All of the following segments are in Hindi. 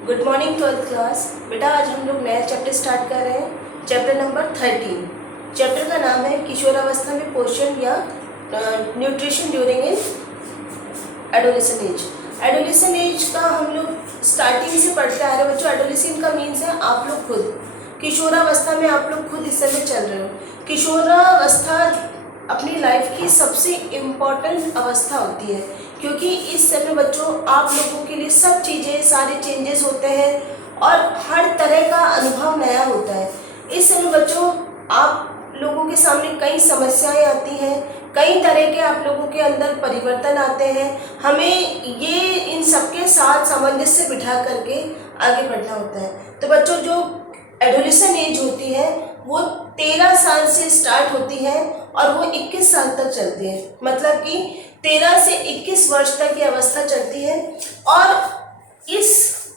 Good morning 12th class. बेटा आज हम लोग नया चैप्टर स्टार्ट कर रहे हैं, चैप्टर नंबर 13। चैप्टर का नाम है किशोरावस्था में पोषण या nutrition during in adolescent age. Adolescent age का हम लोग स्टार्टिंग से पढ़ते आ रहे हैं बच्चों। एडोलेसेंट का मीन्स है आप लोग खुद, किशोरावस्था में आप लोग खुद इस समय चल रहे हो। किशोरावस्था अपनी लाइफ की सबसे इम्पॉर्टेंट अवस्था होती है, क्योंकि इस समय बच्चों आप लोगों के लिए सब चीज़ें, सारे चेंजेस होते हैं और हर तरह का अनुभव नया होता है। इस समय बच्चों आप लोगों के सामने कई समस्याएं आती हैं, कई तरह के आप लोगों के अंदर परिवर्तन आते हैं। हमें ये इन सबके साथ सामंजस्य बिठा करके आगे बढ़ना होता है। तो बच्चों जो एडोलेसेंट एज होती है वो 13 साल से स्टार्ट होती है और वो 21 साल तक चलती है। मतलब कि 13 से 21 वर्ष तक ये अवस्था चलती है। और इस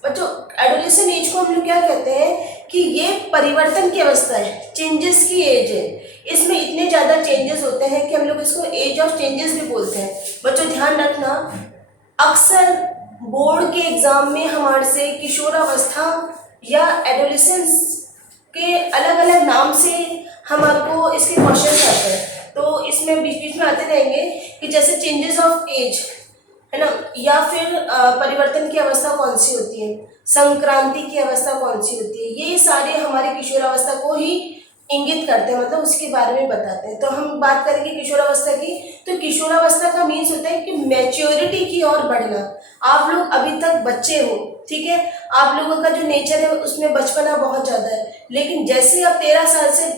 बच्चों एडोलेसेंट एज को हम लोग क्या कहते हैं कि ये परिवर्तन की अवस्था है, चेंजेस की एज है। इसमें इतने ज़्यादा चेंजेस होते हैं कि हम लोग इसको एज ऑफ चेंजेस भी बोलते हैं। बच्चों ध्यान रखना, अक्सर बोर्ड के एग्जाम में हमारे से किशोरावस्था या एडोलेसेंस के अलग अलग नाम से हमारे को इसके क्वेश्चन आते हैं। तो इसमें बीच बीच में आते रहेंगे कि जैसे चेंजेस ऑफ एज है ना, या फिर परिवर्तन की अवस्था कौन सी होती है, संक्रांति की अवस्था कौन सी होती है, ये सारे हमारे किशोरावस्था को ही इंगित करते हैं, मतलब उसके बारे में बताते हैं। तो हम बात करेंगे किशोरावस्था की। तो किशोरावस्था का मीन्स होता है कि मैच्योरिटी की ओर बढ़ना। आप लोग अभी तक बच्चे हो, ठीक है, आप लोगों का जो नेचर है उसमें बचपना बहुत ज़्यादा है, लेकिन जैसे आप 13 साल से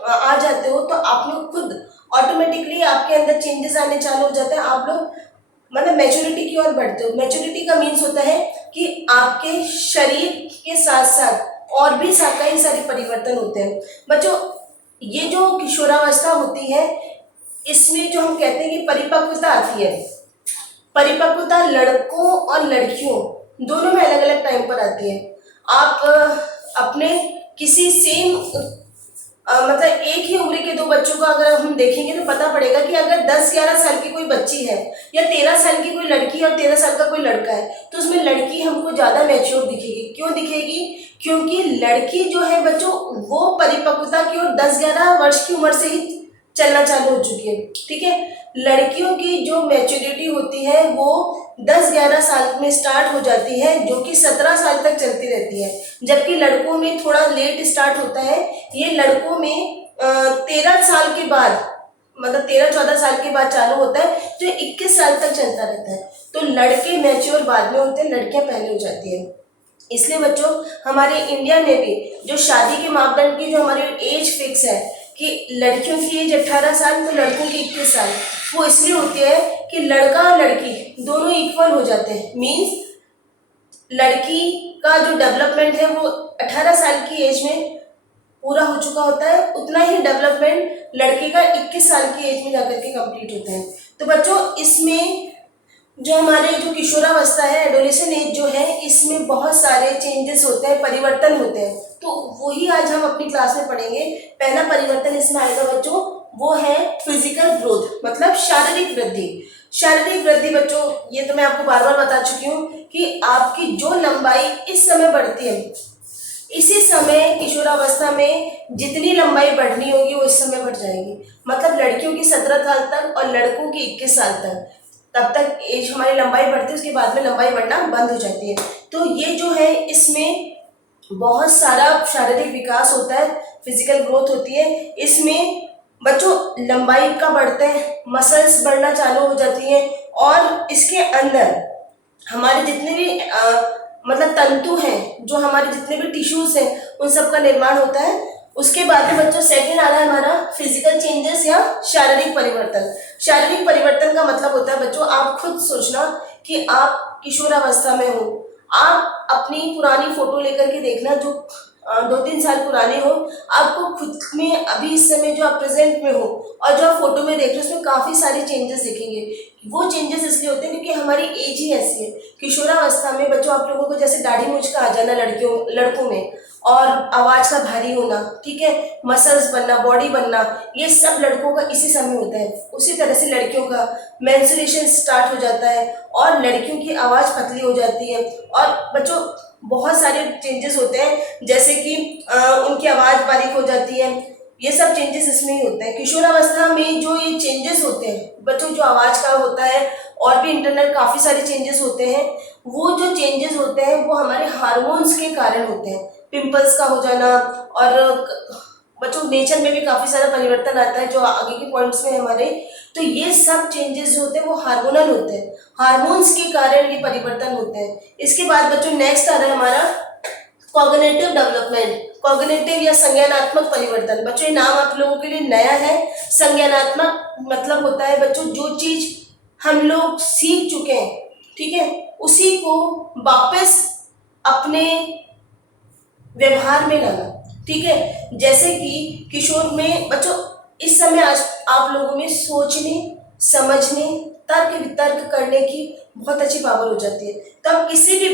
आ जाते हो तो आप लोग खुद ऑटोमेटिकली आपके अंदर चेंजेस आने चालू हो जाते हैं। आप लोग मतलब मैच्योरिटी की ओर बढ़ते हो। मैच्योरिटी का मीन्स होता है कि आपके शरीर के साथ साथ और भी कई सारे परिवर्तन होते हैं। बच्चों ये जो किशोरावस्था होती है इसमें जो हम कहते हैं कि परिपक्वता आती है। परिपक्वता लड़कों और लड़कियों दोनों में अलग अलग टाइम पर आती है। आप अपने किसी सेम मतलब एक ही उम्र के दो बच्चों को अगर हम देखेंगे तो पता पड़ेगा कि अगर 10-11 साल की कोई बच्ची है या 13 साल की कोई लड़की और 13 साल का कोई लड़का है तो उसमें लड़की हमको ज़्यादा मैच्योर दिखेगी। क्यों दिखेगी? क्योंकि लड़की जो है बच्चों वो परिपक्वता की ओर 10-11 वर्ष की उम्र से ही चलना चालू हो चुकी है, ठीक है। लड़कियों की जो मैच्योरिटी होती है वो 10-11 साल में स्टार्ट हो जाती है, जो कि 17 साल तक चलती रहती है। जबकि लड़कों में थोड़ा लेट स्टार्ट होता है। ये लड़कों में 13 साल के बाद, मतलब 13-14 साल के बाद चालू होता है, जो 21 साल तक चलता रहता है। तो लड़के मैच्योर बाद में होते हैं, लड़कियां पहले हो जाती है। इसलिए बच्चों हमारे इंडिया में भी जो शादी के मापदंड की जो हमारी एज फिक्स है कि लड़कियों की एज 18 साल तो लड़कों की 21 साल, वो इसलिए होती है कि लड़का और लड़की दोनों इक्वल हो जाते हैं। मीन्स लड़की का जो डेवलपमेंट है वो 18 साल की एज में पूरा हो चुका होता है, उतना ही डेवलपमेंट लड़के का 21 साल की एज में जाकर के कंप्लीट होता है। तो बच्चों इसमें जो हमारे जो किशोरावस्था है, एडोलेसेंट एज जो है, इसमें बहुत सारे चेंजेस होते हैं, परिवर्तन होते हैं। तो वही आज हम अपनी क्लास में पढ़ेंगे। पहला परिवर्तन इसमें आएगा बच्चों, वो है फिजिकल ग्रोथ, मतलब शारीरिक वृद्धि। शारीरिक वृद्धि बच्चों ये तो मैं आपको बार बार बता चुकी हूँ कि आपकी जो लंबाई इस समय बढ़ती है, इसी समय किशोरावस्था में जितनी लंबाई बढ़नी होगी वो इस समय बढ़ जाएगी। मतलब लड़कियों की 17 साल तक और लड़कों की 21 साल तक, तब तक एज हमारी लंबाई बढ़ती है, उसके बाद में लंबाई बढ़ना बंद हो जाती है। तो ये जो है इसमें बहुत सारा शारीरिक विकास होता है, फिजिकल ग्रोथ होती है। इसमें बच्चों लंबाई का बढ़ते हैं, मसल्स बढ़ना चालू हो जाती हैं और इसके अंदर हमारे जितने भी मतलब तंतु हैं, जो हमारे जितने भी टिश्यूज हैं, उन सब का निर्माण होता है। उसके बाद में बच्चों सेकंड आ रहा है हमारा फिजिकल चेंजेस या शारीरिक परिवर्तन। शारीरिक परिवर्तन का मतलब होता है बच्चों, आप खुद सोचना कि आप किशोरावस्था में हो, आप अपनी पुरानी फोटो लेकर के देखना जो 2-3 साल पुरानी हो, आपको खुद में अभी इस समय जो आप प्रेजेंट में हो और जो आप फोटो में देख रहे हो उसमें काफ़ी सारे चेंजेस दिखेंगे। वो चेंजेस इसलिए होते हैं क्योंकि हमारी एज ही ऐसी है। किशोरावस्था में बच्चों आप लोगों को जैसे दाढ़ी मूंछ का आ जाना लड़कों में, और आवाज़ का भारी होना, ठीक है, मसल्स बनना, बॉडी बनना, ये सब लड़कों का इसी समय होता है। उसी तरह से लड़कियों का मेंस्ट्रुएशन स्टार्ट हो जाता है और लड़कियों की आवाज़ पतली हो जाती है। और बच्चों बहुत सारे चेंजेस होते हैं, जैसे कि उनकी आवाज़ बारीक हो जाती है, ये सब चेंजेस इसमें ही होते हैं। किशोरावस्था में जो ये चेंजेस होते हैं बच्चों, जो आवाज़ का होता है और भी इंटरनल काफ़ी सारे चेंजेस होते हैं, वो जो चेंजेस होते हैं वो हमारे हार्मोन्स के कारण होते हैं। पिंपल्स का हो जाना, और बच्चों नेचर में भी काफ़ी सारा परिवर्तन आता है जो आगे के पॉइंट्स में हमारे, तो ये सब चेंजेस जो होते हैं वो हार्मोनल होते हैं, हार्मोन्स के कारण ये परिवर्तन होते हैं। इसके बाद बच्चों नेक्स्ट आ रहा है हमारा कॉग्निटिव डेवलपमेंट, कॉग्निटिव या संज्ञानात्मक परिवर्तन। बच्चों ये नाम आप लोगों के लिए नया है। संज्ञानात्मक मतलब होता है बच्चों जो चीज हम लोग सीख चुके हैं, ठीक है, उसी को वापस अपने व्यवहार में लाना, ठीक है। जैसे कि किशोर में बच्चों इस समय आज आप लोगों में सोचने, समझने, तर्क वितर्क करने की बहुत अच्छी पावर हो जाती है। तो आप किसी भी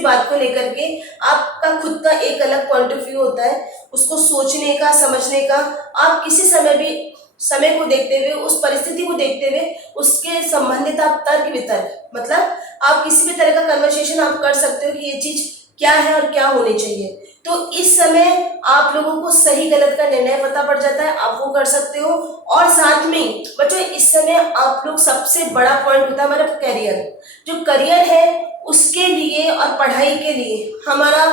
बात को लेकर के आपका खुद का एक अलग पॉइंट ऑफ व्यू होता है, उसको सोचने का, समझने का। आप किसी समय भी समय को देखते हुए, उस परिस्थिति को देखते हुए उसके संबंधित आप तर्क वितर्क, मतलब आप किसी भी तरह का कन्वर्सेशन आप कर सकते हो कि ये चीज क्या है और क्या होनी चाहिए। तो इस समय आप लोगों को सही गलत का निर्णय पता पड़ जाता है, आप वो कर सकते हो। और साथ में बच्चों इस समय आप लोग सबसे बड़ा पॉइंट होता है हमारा करियर, जो करियर है उसके लिए और पढ़ाई के लिए हमारा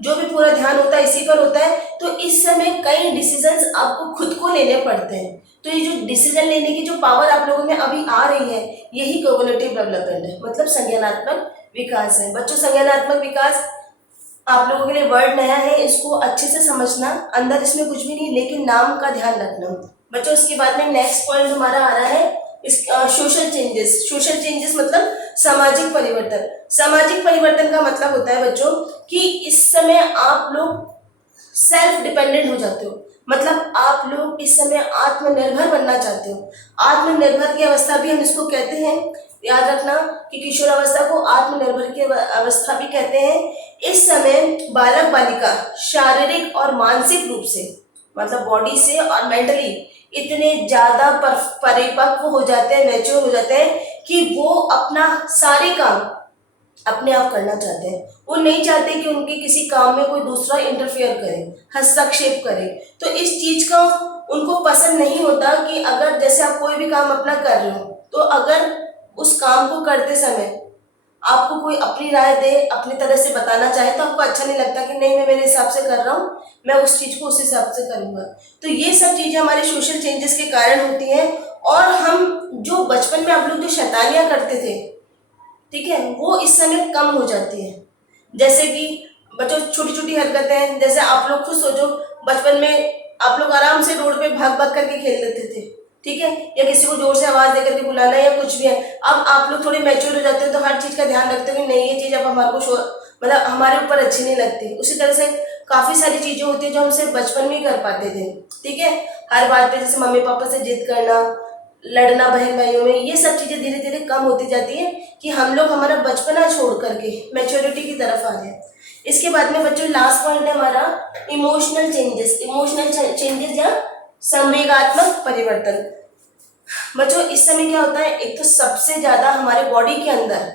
जो भी पूरा ध्यान होता है इसी पर होता है। तो इस समय कई डिसीजंस आपको खुद को लेने पड़ते हैं। तो ये जो डिसीजन लेने की जो पावर आप लोगों में अभी आ रही है, यही कॉग्निटिव डेवलपमेंट है, मतलब संज्ञानात्मक विकास है। बच्चों संज्ञानात्मक विकास आप लोगों के लिए वर्ड नया है, इसको अच्छे से समझना, अंदर इसमें कुछ भी नहीं, लेकिन नाम का ध्यान रखना बच्चों। इसके बाद में नेक्स्ट पॉइंट हमारा आ रहा है सोशल चेंजेस। सोशल चेंजेस मतलब सामाजिक परिवर्तन। सामाजिक परिवर्तन का मतलब होता है बच्चों कि इस समय आप लोग सेल्फ डिपेंडेंट हो जाते हो, मतलब आप लोग इस समय आत्मनिर्भर बनना चाहते हो। आत्मनिर्भर की अवस्था भी हम इसको कहते हैं, याद रखना कि किशोर अवस्था को आत्मनिर्भर की अवस्था भी कहते हैं। इस समय बालक बालिका शारीरिक और मानसिक रूप से, मतलब बॉडी से और मेंटली इतने ज्यादा परिपक्व हो जाते हैं, मैच्योर हो जाते हैं कि वो अपना सारे काम अपने आप करना चाहते हैं। वो नहीं चाहते कि उनके किसी काम में कोई दूसरा इंटरफेयर करे, हस्तक्षेप करे। तो इस चीज का उनको पसंद नहीं होता कि अगर जैसे आप कोई भी काम अपना कर रहे हो, तो अगर उस काम को करते समय आपको कोई अपनी राय दे, अपनी तरह से बताना चाहे, तो आपको अच्छा नहीं लगता कि नहीं मैं मेरे हिसाब से कर रहा हूँ, मैं उस चीज को उस हिसाब से करूंगा। तो ये सब चीजें हमारे सोशल चेंजेस के कारण होती हैं। और हम जो बचपन में आप लोग जो शैतानियां करते थे, ठीक है, वो इस समय कम हो जाती है। जैसे कि बच्चों छोटी छोटी हरकतें, जैसे आप लोग खुद सोचो बचपन में आप लोग आराम से रोड पे भाग भाग करके खेल लेते थे, ठीक है, या किसी को जोर से आवाज देकर के बुलाना या कुछ भी है। अब आप लोग थोड़े मैच्योर हो जाते हो तो हर चीज का ध्यान रखते हो कि नहीं ये चीज अब हमारे को मतलब हमारे ऊपर अच्छी नहीं लगती। उसी तरह से काफी सारी चीजें होती है जो हम सिर्फ बचपन में ही कर पाते थे, ठीक है, हर बात पे जैसे मम्मी पापा से जिद करना, लड़ना बहन भाइयों में, ये सब चीजें धीरे धीरे कम होती जाती है कि हम लोग हमारा बचपना छोड़ करके मैच्योरिटी की तरफ आ रहे हैं। इसके बाद में बच्चों लास्ट पॉइंट है हमारा इमोशनल चेंजेस। इमोशनल चेंजेस या संवेगात्मक परिवर्तन। बच्चों इस समय क्या होता है, एक तो सबसे ज्यादा हमारे बॉडी के अंदर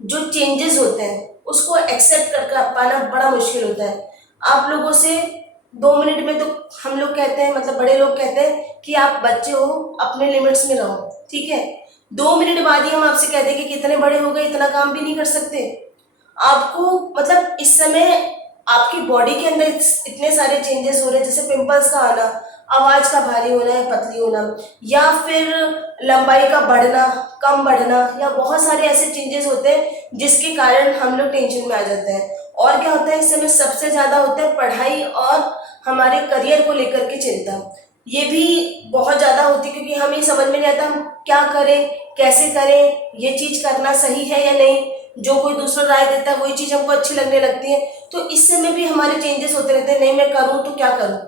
जो चेंजेस होते हैं उसको एक्सेप्ट कर पाना बड़ा मुश्किल होता है। आप लोगों से 2 मिनट में तो हम लोग कहते हैं, मतलब बड़े लोग कहते हैं कि आप बच्चे हो, अपने लिमिट्स में रहो, ठीक है। 2 मिनट बाद ही हम आपसे कहते हैं कि कितने बड़े हो गए, इतना काम भी नहीं कर सकते। आपको मतलब इस समय आपकी बॉडी के अंदर इतने सारे चेंजेस हो रहे हैं, जैसे पिंपल्स का आना, आवाज का भारी होना या पतली होना, या फिर लंबाई का बढ़ना, कम बढ़ना, या बहुत सारे ऐसे चेंजेस होते हैं जिसके कारण हम लोग टेंशन में आ जाते हैं। और क्या होता है इस समय सबसे ज्यादा होता है पढ़ाई और हमारे करियर को लेकर के चिंता, ये भी बहुत ज्यादा होती है क्योंकि हमें समझ में नहीं आता हम क्या करें, कैसे करें, ये चीज करना सही है या नहीं। जो कोई दूसरा राय देता है वही चीज हमको अच्छी लगने लगती है। तो इस समय भी हमारे चेंजेस होते रहते हैं, नहीं मैं करूँ तो क्या करूँ।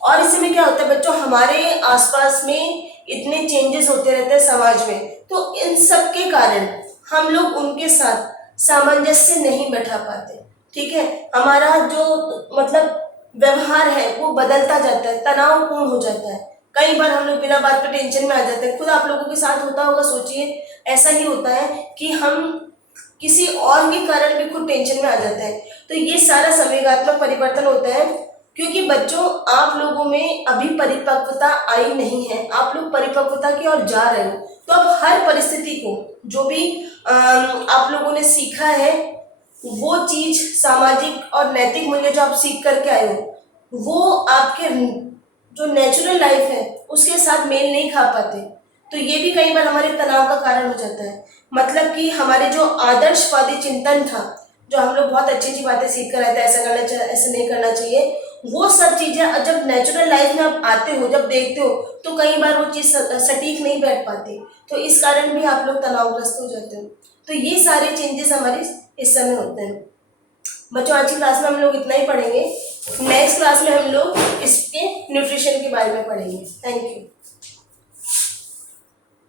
और इस समय क्या होता है बच्चों, हमारे आसपास में इतने चेंजेस होते रहते हैं समाज में, तो इन सब के कारण हम लोग उनके साथ सामंजस्य नहीं बैठा पाते, ठीक है। हमारा जो मतलब व्यवहार है वो बदलता जाता है, तनावपूर्ण हो जाता है। कई बार हम लोग बिना बात पे टेंशन में आ जाते हैं। खुद आप लोगों के साथ होता होगा, सोचिए ऐसा ही होता है कि हम किसी और के कारण भी खुद टेंशन में आ जाता है। तो ये सारा संवेगात्मक परिवर्तन होता है क्योंकि बच्चों आप लोगों में अभी परिपक्वता आई नहीं है, आप लोग परिपक्वता की ओर जा रहे हो। तो अब हर परिस्थिति को जो भी आप लोगों ने सीखा है वो चीज, सामाजिक और नैतिक मूल्य जो आप सीख करके आए हो वो आपके जो नेचुरल लाइफ है उसके साथ मेल नहीं खा पाते। तो ये भी कई बार हमारे तनाव का कारण हो जाता है। मतलब कि हमारे जो आदर्शवादी चिंतन था, जो हम लोग बहुत अच्छी अच्छी बातें सीख कर आए थे, ऐसा करना चाहिए, ऐसा नहीं करना चाहिए, वो सब चीजें जब नेचुरल लाइफ में आप आते हो, जब देखते हो, तो कई बार वो चीज सटीक नहीं बैठ पाती। तो इस कारण भी आप लोग तनावग्रस्त हो जाते हो। तो ये सारे चेंजेस हमारे इस समय होते हैं। बच्चों आज की क्लास में हम लोग इतना ही पढ़ेंगे। नेक्स्ट क्लास में हम लोग इसके न्यूट्रिशन के बारे में पढ़ेंगे। Thank you.